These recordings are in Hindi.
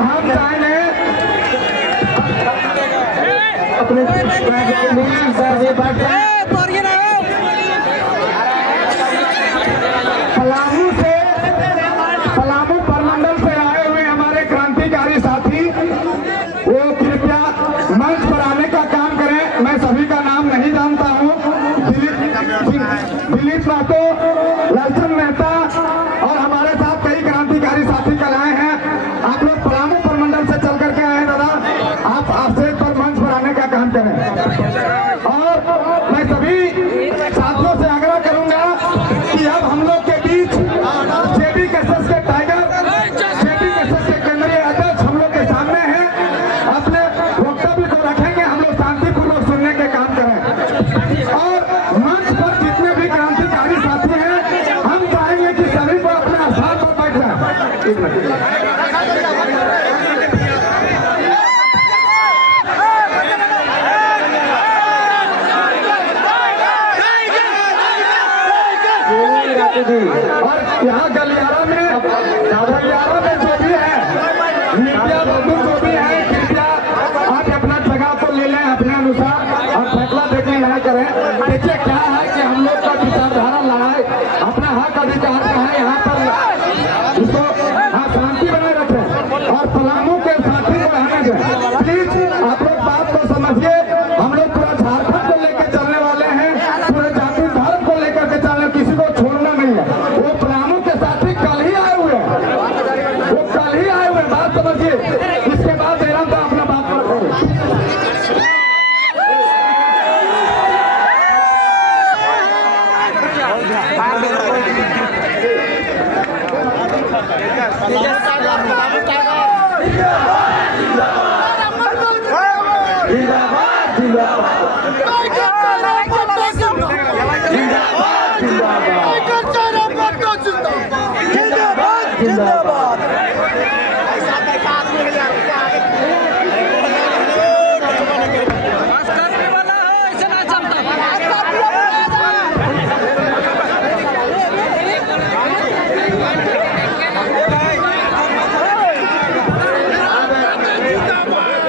हम चाहेंगे अपने पलामू परमंडल से आए हुए हमारे क्रांतिकारी साथी वो कृपया मंच पर आने का काम करें। मैं सभी का नाम नहीं जानता हूँ। दिलीप महतो, लालचंद मेहता और हमारे साथ कई क्रांतिकारी साथी कल आए हैं। आप लोग पलामू परमंडल से चल करके आए हैं दादा, आप स्टेज पर मंच पर आने का काम करें। और मैं सभी साथियों से आग्रह करूंगा कि अब हम लोग के बीच जेडी कैसेस के टाइगर, जेडी कैसेस के केंद्रीय अध्यक्ष हम लोग के सामने हैं। अपने वक्तव्य को रखेंगे, हम लोग शांतिपूर्वक सुनने के काम करें। और मंच पर जितने भी क्रांतिकारी साथी हैं, हम चाहेंगे कि सभी को अपने स्थान पर बैठ जाए। और यहाँ गलियारा में जो भी है, मीडिया बंधु जो भी है, कृपया आप अपना जगह तो ले लें अपने अनुसार और फैसला देखने ना करें। देखिए क्या है कि हम लोग का विचारधारा लड़ाई अपना हक अधिकार का है, यहाँ पर इसको शांति बनाए रखें और पलामू के साथी को रहने दें। प्लीज आप लोग बात को समझिए। हम लोग पूरा झारखंड को लेकर चलने वाले हैं, पूरे जाति धर्म को लेकर के चलने, किसी को छोड़ना नहीं है। वो पलामू के साथी कल ही आए हुए हैं, वो कल ही आए हुए, बात समझिए। इसके बाद देना तो अपना बात पर जिंदाबाद।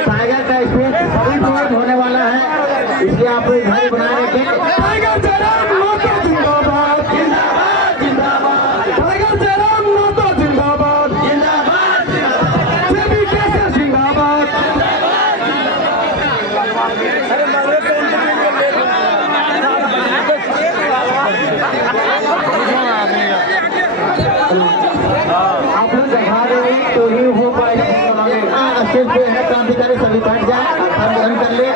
टाइगर का स्पीच सभी को होने वाला है, इसलिए आप घर बनाए रखें। टाइगर जयराम माता जिंदाबाद, जिंदाबाद जिंदाबाद। टाइगर जयराम माता जिंदाबाद, जिंदाबाद जिंदाबाद। जेबी कैसेस जिंदाबाद। आप लोग दिखा रहे हैं तो ही हो पाएगा। स्टेज पे है क्रांतिकारी, सभी बैठ जाए, आप ग्रहण कर ले।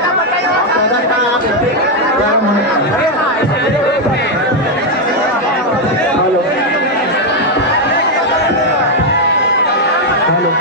हेलो हेलो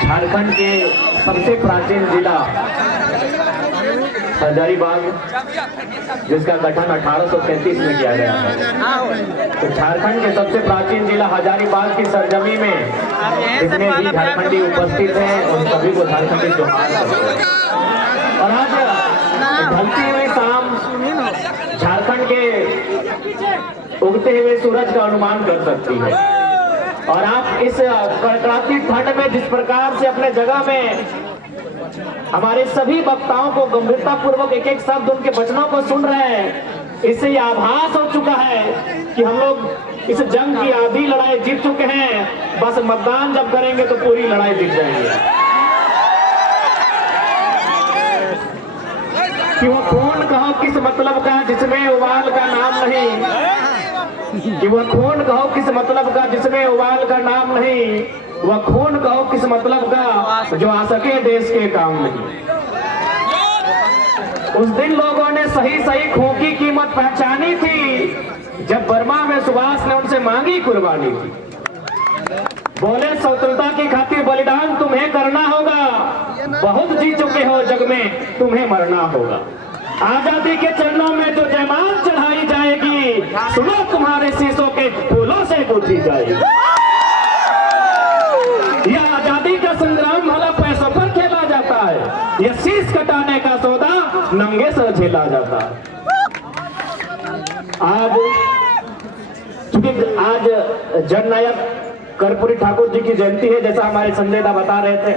झारखंड के सबसे प्राचीन जिला हजारीबाग, जिसका गठन 1833 में किया गया है। तो झारखंड के सबसे प्राचीन जिला हजारीबाग की सरजमी में जितने भी झारखंडी उपस्थित हैं उन सभी को झारखंडी जोहार। और आज ढलती हुई शाम झारखंड के उगते हुए सूरज का अनुमान कर सकती है। और आप इस कड़कड़ाती ठंड में जिस प्रकार से अपने जगह में हमारे सभी वक्ताओं को गंभीरता पूर्वक एक एक शब्द उनके वचनों को सुन रहे हैं, इससे यह आभास हो चुका है कि हम लोग इस जंग की आधी लड़ाई जीत चुके हैं। बस मतदान जब करेंगे तो पूरी लड़ाई जीत जाएंगे। कि वो खून कहो किस मतलब का जिसमें उबाल का नाम नहीं, कि वह खून कहो किस मतलब का जिसमें उबाल का नाम नहीं, वह खून कहो किस मतलब का जो आ सके देश के काम नहीं। उस दिन लोगों ने सही सही खून की कीमत पहचानी थी जब बर्मा में सुभाष ने उनसे मांगी कुर्बानी थी। बोले स्वतंत्रता की खातिर बलिदान तुम्हें करना होगा, बहुत जी चुके हो जग में तुम्हें मरना होगा। आजादी के चरणों में जो जयमाल चढ़ाई जाएगी, सुनो तुम्हारे शीशों के फूलों से गूंथी जाएगी। यह आजादी का संग्राम भला पैसों पर खेला जाता है, यह शीश कटाने का सौदा नंगे से झेला जाता है। आज जननायक कर्पूरी ठाकुर जी की जयंती है, जैसा हमारे संजय दा बता रहे थे।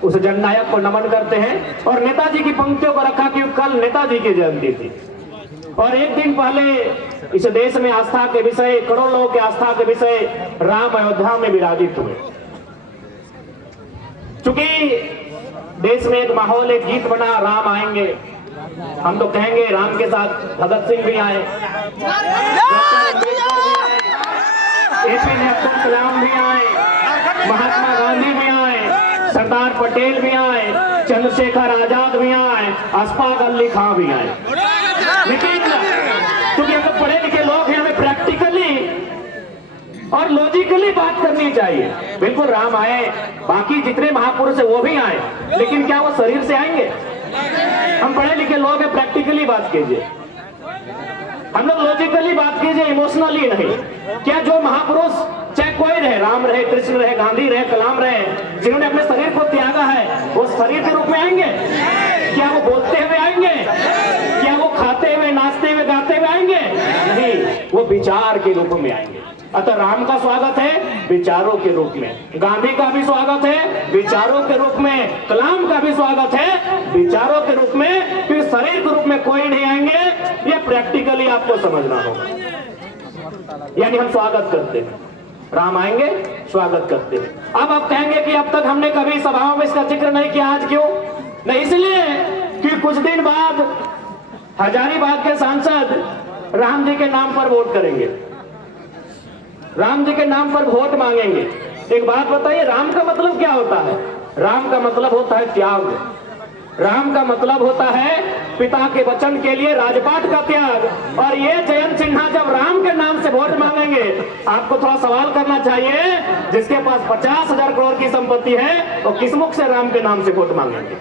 उस जननायक को नमन करते हैं और नेताजी की पंक्तियों को रखा कि कल नेताजी की जयंती थी। और एक दिन पहले इस देश में आस्था के विषय, करोड़ों लोगों के आस्था के विषय राम अयोध्या में विराजित हुए। चूंकि देश में एक माहौल, एक गीत बना, राम आएंगे, हम तो कहेंगे राम के साथ भगत सिंह भी आए, एपीजे अब्दुल कलाम भी आए, महात्मा गांधी भी आए, सरदार पटेल भी आए, चंद्रशेखर आजाद भी आए, अशफाक अली खां भी आए। लेकिन क्योंकि हम लोग पढ़े लिखे लोग हैं, हमें प्रैक्टिकली और लॉजिकली बात करनी चाहिए। बिल्कुल राम आए, बाकी जितने महापुरुष है वो भी आए, लेकिन क्या वो शरीर से आएंगे? हम पढ़े लिखे लोग हैं, प्रैक्टिकली बात कीजिए, हम लोग लॉजिकली बात कीजिए, इमोशनली नहीं। क्या जो महापुरुष चाहे कोई रहे, राम रहे, कृष्ण रहे, गांधी रहे, कलाम रहे, जिन्होंने अपने शरीर को त्यागा है, वो शरीर के रूप में आएंगे? क्या वो बोलते हुए आएंगे? क्या वो खाते हुए, नाचते हुए, गाते हुए आएंगे? नहीं, वो विचार के रूप में आएंगे। अतः राम का स्वागत है विचारों के रूप में, गांधी का भी स्वागत है विचारों के रूप में, कलाम का भी स्वागत है विचारों के रूप में। फिर शरीर के रूप में कोई नहीं आएंगे, ये प्रैक्टिकली आपको समझना होगा। यानी हम स्वागत करते हैं, राम आएंगे, स्वागत करते हैं। अब आप कहेंगे कि अब तक हमने कभी सभाओं में इसका जिक्र नहीं किया, आज क्यों नहीं? इसलिए कि कुछ दिन बाद हजारीबाग के सांसद राम जी के नाम पर वोट करेंगे, राम जी के नाम पर वोट मांगेंगे। एक बात बताइए, राम का मतलब क्या होता है? राम का मतलब होता है त्याग, राम का मतलब होता है पिता के वचन के लिए राजपाट का त्याग। और ये जयंत सिन्हा जब राम के नाम से वोट मांगेंगे, आपको थोड़ा सवाल करना चाहिए, जिसके पास 50,000 करोड़ की संपत्ति है तो किस मुख से राम के नाम से वोट मांगेंगे?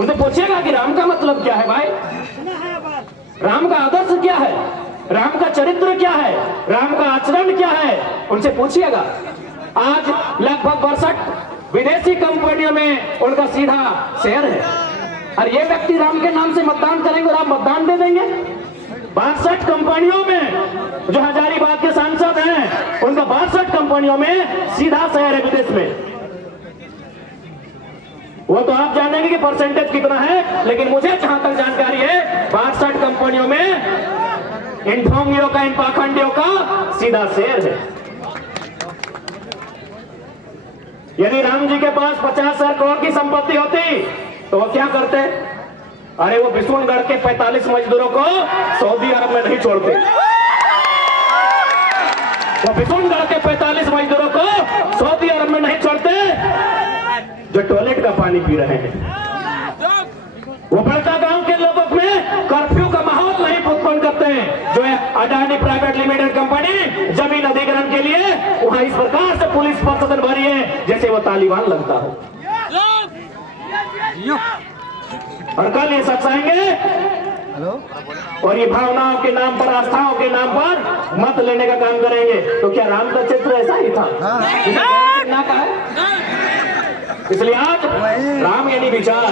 उनसे पूछिएगा कि राम का मतलब क्या है भाई, राम का आदर्श क्या है, राम का चरित्र क्या है, राम का आचरण क्या है, उनसे पूछिएगा। आज लगभग 62 विदेशी कंपनियों में उनका सीधा शेयर है, और ये व्यक्ति राम के नाम से मतदान करेंगे और आप मतदान दे देंगे? 62 कंपनियों में जो हजारीबाग के सांसद हैं, उनका 62 कंपनियों में सीधा शेयर है विदेश में। वो तो आप जानेंगे कि परसेंटेज कितना है, लेकिन मुझे जहां तक जानकारी है 62 कंपनियों में इन ढोंगियों का, इन पाखंडियों का सीधा शेयर है। यदि राम जी के पास 50,000 करोड़ की संपत्ति होती तो वो क्या करते? अरे वो बिशुनगढ़ के 45 मजदूरों को सऊदी अरब में नहीं छोड़ते, वो बिशुनगढ़ के 45 मजदूरों को सऊदी अरब में नहीं छोड़ते जो टॉयलेट का पानी पी रहे हैं। वो बड़का गांव के लोगों में कर्फ्यू का माहौल नहीं उत्पन्न करते हैं जो अडानी प्राइवेट लिमिटेड कंपनी जमीन अधिग्रहण के लिए वहां इस प्रकार से पुलिस प्रशासन भरी है जैसे वो तालिबान लगता हो। और कल ये सच आएंगे और ये भावनाओं के नाम पर, आस्थाओं के नाम पर मत लेने का काम करेंगे। तो क्या राम का चित्र ऐसा ही था? ना कहा है। इसलिए आज राम यानी विचार,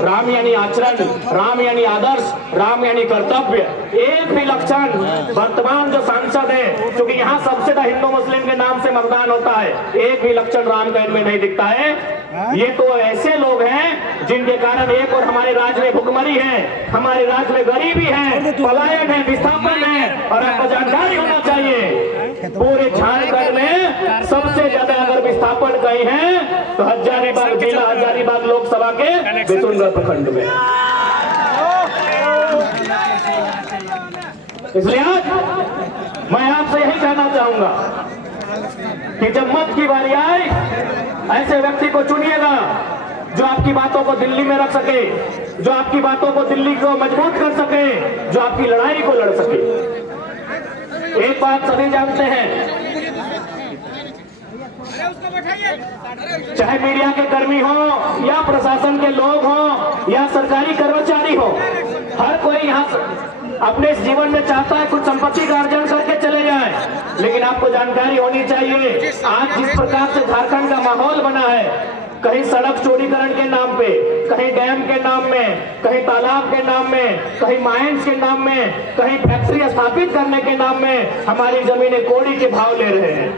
राम यानी आचरण, राम यानी आदर्श, राम यानी कर्तव्य। एक भी लक्षण वर्तमान जो सांसद है, क्योंकि यहाँ सबसे ज्यादा हिंदू मुस्लिम के नाम से मतदान होता है, एक भी लक्षण राम का इनमें नहीं दिखता है। ये तो ऐसे लोग हैं जिनके कारण एक और हमारे राज्य में भुखमरी है, हमारे राज्य में गरीबी है, पलायन है, विस्थापन है। और आपको जानकारी होना चाहिए पूरे झारखंड में सबसे ज्यादा अगर विस्थापन कहीं है तो हजारीबाग जिला, हजारीबाग लोकसभा के बिशुनगढ़ प्रखंड में। इसलिए आज मैं आपसे यही कहना चाहूंगा कि जब मत की बारी आए ऐसे व्यक्ति को चुनिएगा जो आपकी बातों को दिल्ली में रख सके, जो आपकी बातों को दिल्ली को मजबूत कर सके, जो आपकी लड़ाई को लड़ सके। एक बात सभी जानते हैं, चाहे मीडिया के कर्मी हो या प्रशासन के लोग हो या सरकारी कर्मचारी हो, हर कोई यहाँ अपने इस जीवन में चाहता है कुछ संपत्ति का अर्जन करके चले जाए। लेकिन आपको जानकारी होनी चाहिए आज जिस प्रकार से झारखंड का माहौल बना है, कहीं सड़क चौड़ीकरण के नाम पे, कहीं डैम के नाम में, कहीं तालाब के नाम में, कहीं माइंस के नाम में, कहीं फैक्ट्री स्थापित करने के नाम में हमारी जमीनें कौड़ी के भाव ले रहे हैं।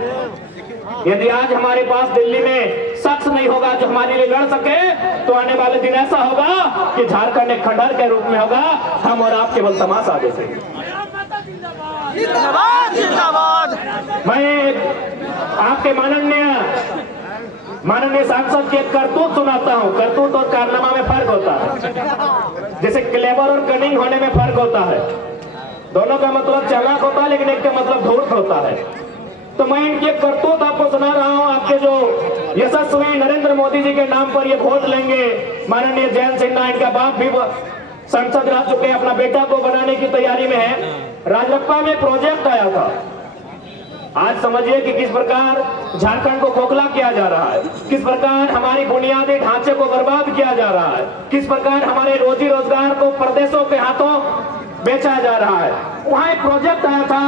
यदि आज हमारे पास दिल्ली में शख्स नहीं होगा जो हमारे लिए लड़ सके, तो आने वाले दिन ऐसा होगा कि झारखंड एक खंडहर के रूप में होगा, हम और आप केवल तमाशा देखेंगे। मैं आपके माननीय सांसद की एक करतूत सुनाता हूँ। करतूत और कारनामा में फर्क होता है, जैसे क्लेवर और कनिंग होने में फर्क होता है। दोनों का मतलब चालाक होता है, लेकिन एक का मतलब धूर्त होता है। तो मैं इनकी एक करतूत आपको सुना रहा हूँ। आपके जो यशस्वी नरेंद्र मोदी जी के नाम पर ये वोट लेंगे, माननीय जयंत सिन्हा, इनका बाप भी संसद रह चुके, अपना बेटा को बनाने की तैयारी में है। राजरप्पा में प्रोजेक्ट आया था। आज समझिए कि किस प्रकार झारखंड को खोखला किया जा रहा है, किस प्रकार हमारी बुनियादी ढांचे को बर्बाद किया जा रहा है, किस प्रकार हमारे रोजी रोजगार को परदेशों के हाथों बेचा जा रहा है। वहां एक प्रोजेक्ट आया था,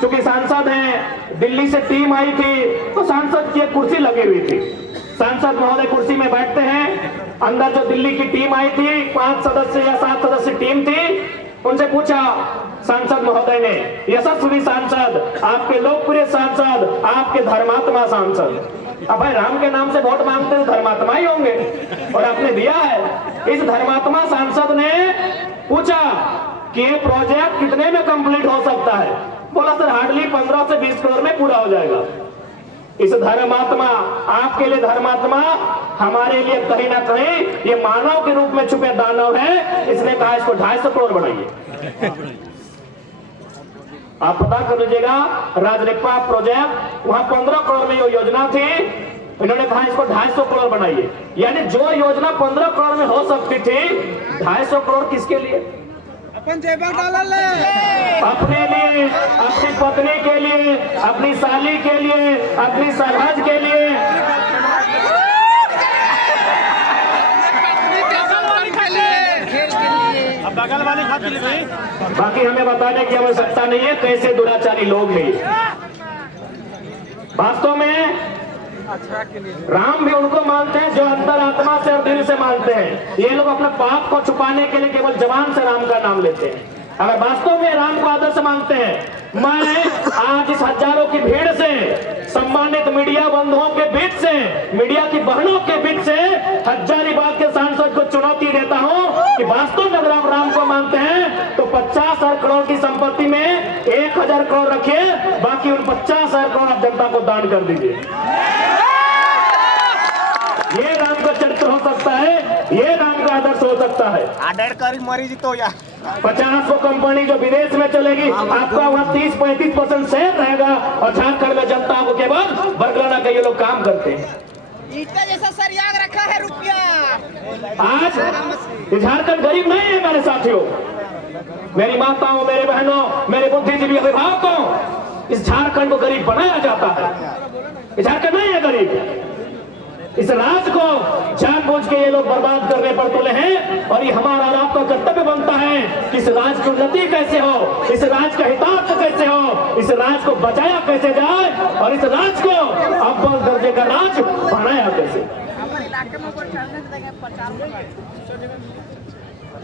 चूंकि सांसद हैं, दिल्ली से टीम आई थी, तो सांसद की एक कुर्सी लगी हुई थी। सांसद महोदय कुर्सी में बैठते हैं, अंदर जो दिल्ली की टीम आई थी, 5 सदस्य या 7 सदस्य टीम थी, उनसे पूछा सांसद महोदय ने, यशस्वी सांसद, आपके लोकप्रिय सांसद, आपके धर्मात्मा सांसद, अब भाई राम के नाम से वोट मांगते तो धर्मात्मा ही होंगे, और आपने दिया है। इस धर्मात्मा सांसद ने पूछा कि ये प्रोजेक्ट कितने में कंप्लीट हो सकता है? बोला सर हार्डली 15 से 20 करोड़ में पूरा हो जाएगा। इस धर्मात्मा, आपके लिए धर्मात्मा, हमारे लिए कहीं ना कहीं ये मानव के रूप में छुपे दानव है। इसने कहा इसको 250 करोड़ बनाइए। आप पता कर लीजिएगा, राजरप्पा प्रोजेक्ट वहां 15 करोड़ में ये योजना थी, इन्होंने कहा इसको 250 करोड़ बनाइए। यानी जो योजना 15 करोड़ में हो सकती थी, 250 करोड़ किसके लिए? अपने लिए, अपनी पत्नी के लिए, अपनी साली के लिए, अपनी सरहद के लिए। बाकी हमें बताने की आवश्यकता नहीं है कैसे दुराचारी लोग हैं। वास्तव में राम भी उनको मानते हैं जो अंतरात्मा से और दिल से मानते हैं। ये लोग अपने पाप को छुपाने के लिए केवल जबान से राम का नाम लेते हैं। अगर वास्तव में राम को आदर्श मानते हैं, मैं आज इस हजारों की भीड़ से, सम्मानित मीडिया बंधुओं के बीच से, मीडिया की बहनों के बीच से हजारीबाग के सांसद को चुनौती देता हूं कि वास्तव में अगर आप राम को मानते हैं तो 50,000 करोड़ की संपत्ति में 1,000 करोड़ रखिए, बाकी उन 50,000 करोड़ आप जनता को दान कर दीजिए। ये राम का चरित्र हो सकता है, ये राम का आदर्श हो सकता है। 50 कंपनी जो विदेश में चलेगी, आपका वहाँ 30-35% शेयर रहेगा, और झारखंड में जनता को केवल बरगलाना के ये लोग काम करते हैं। ईटा जैसा सरयाग रखा है रुपया। आज झारखंड गरीब नहीं है मेरे साथियों। मेरी माताओं, मेरे बहनों, मेरे बुद्धिजीवी अभिभावकों, इस झारखंड को गरीब बनाया जाता है। ये झारखंड नहीं है गरीब। इस राज को जानबूझ के ये लोग बर्बाद करने पर तुले हैं और ये हमारा और आपका कर्तव्य बनता है कि इस राज की उन्नति कैसे हो, इस राज का हितार्थ कैसे हो, इस राज को बचाया कैसे जाए और इस राज को अव्वल दर्जे का राज बनाया कैसे। हमारे इलाके में कोई चढ़ने देंगे प्रचार।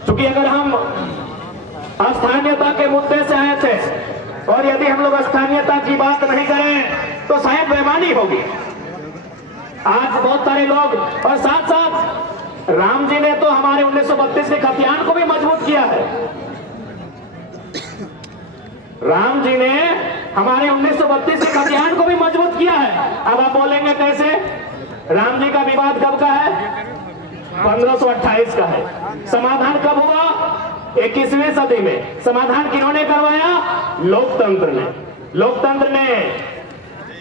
क्योंकि अगर हम स्थानीयता के मुद्दे से आए थे और यदि हम लोग स्थानीयता की बात नहीं करें तो शायद बेईमानी होगी। आज बहुत सारे लोग और साथ साथ राम जी ने तो हमारे 1932 के खतियान को भी मजबूत किया है। राम जी ने हमारे 1932 के खतियान को भी मजबूत किया है। अब आप बोलेंगे कैसे? राम जी का विवाद कब का है? 1528 का है। समाधान कब हुआ? 21वीं सदी में। समाधान किन्होंने करवाया? लोकतंत्र ने। लोकतंत्र ने।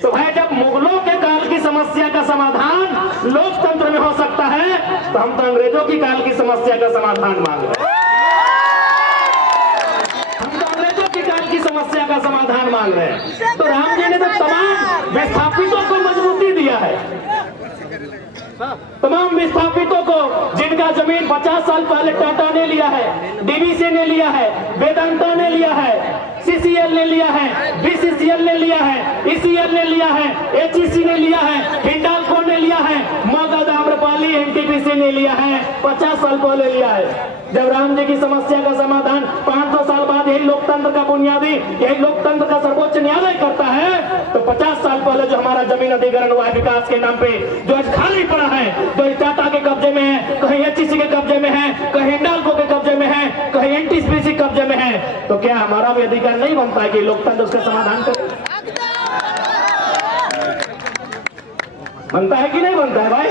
तो भाई जब मुगलों के काल की समस्या का समाधान लोकतंत्र में हो सकता है तो हम तो अंग्रेजों की काल की समस्या का समाधान मांग रहे हैं। हम तो अंग्रेजों की काल की समस्या का समाधान मांग रहे हैं। तो राम जी ने तो तमाम विस्थापितों को मजबूती दिया है। तमाम विस्थापितों को जिनका जमीन 50 साल पहले टाटा ने लिया है, डीवीसी ने लिया है, वेदांता ने लिया है, सीसीएल ने लिया है, बीसीसीएल ने लिया है, ईसीएल ने लिया है, एचईसी ने लिया है, हिंडाल्को ने लिया है, मगध, आम्रपाली, एनटीपीसी ने लिया है, 50 साल पहले लिया है। जब राम जी की समस्या का समाधान 500 साल बाद यही लोकतंत्र का बुनियादी, यही लोकतंत्र का सर्वोच्च न्यायालय करता है तो 50 साल पहले जो हमारा जमीन अधिग्रहण हुआ है विकास के नाम पे, जो आज खाली पड़ा है, जो टाटा के कब्जे में है, कहीं एचईसी के कब्जे में है, कहीं हिंडाल्को के कब्जे में है, कहीं एनटीपीसी कब्जे में है, तो क्या हमारा भी अधिकार नहीं बनता है कि लोकतंत्र उसका समाधान करे? बनता है कि नहीं बनता है भाई?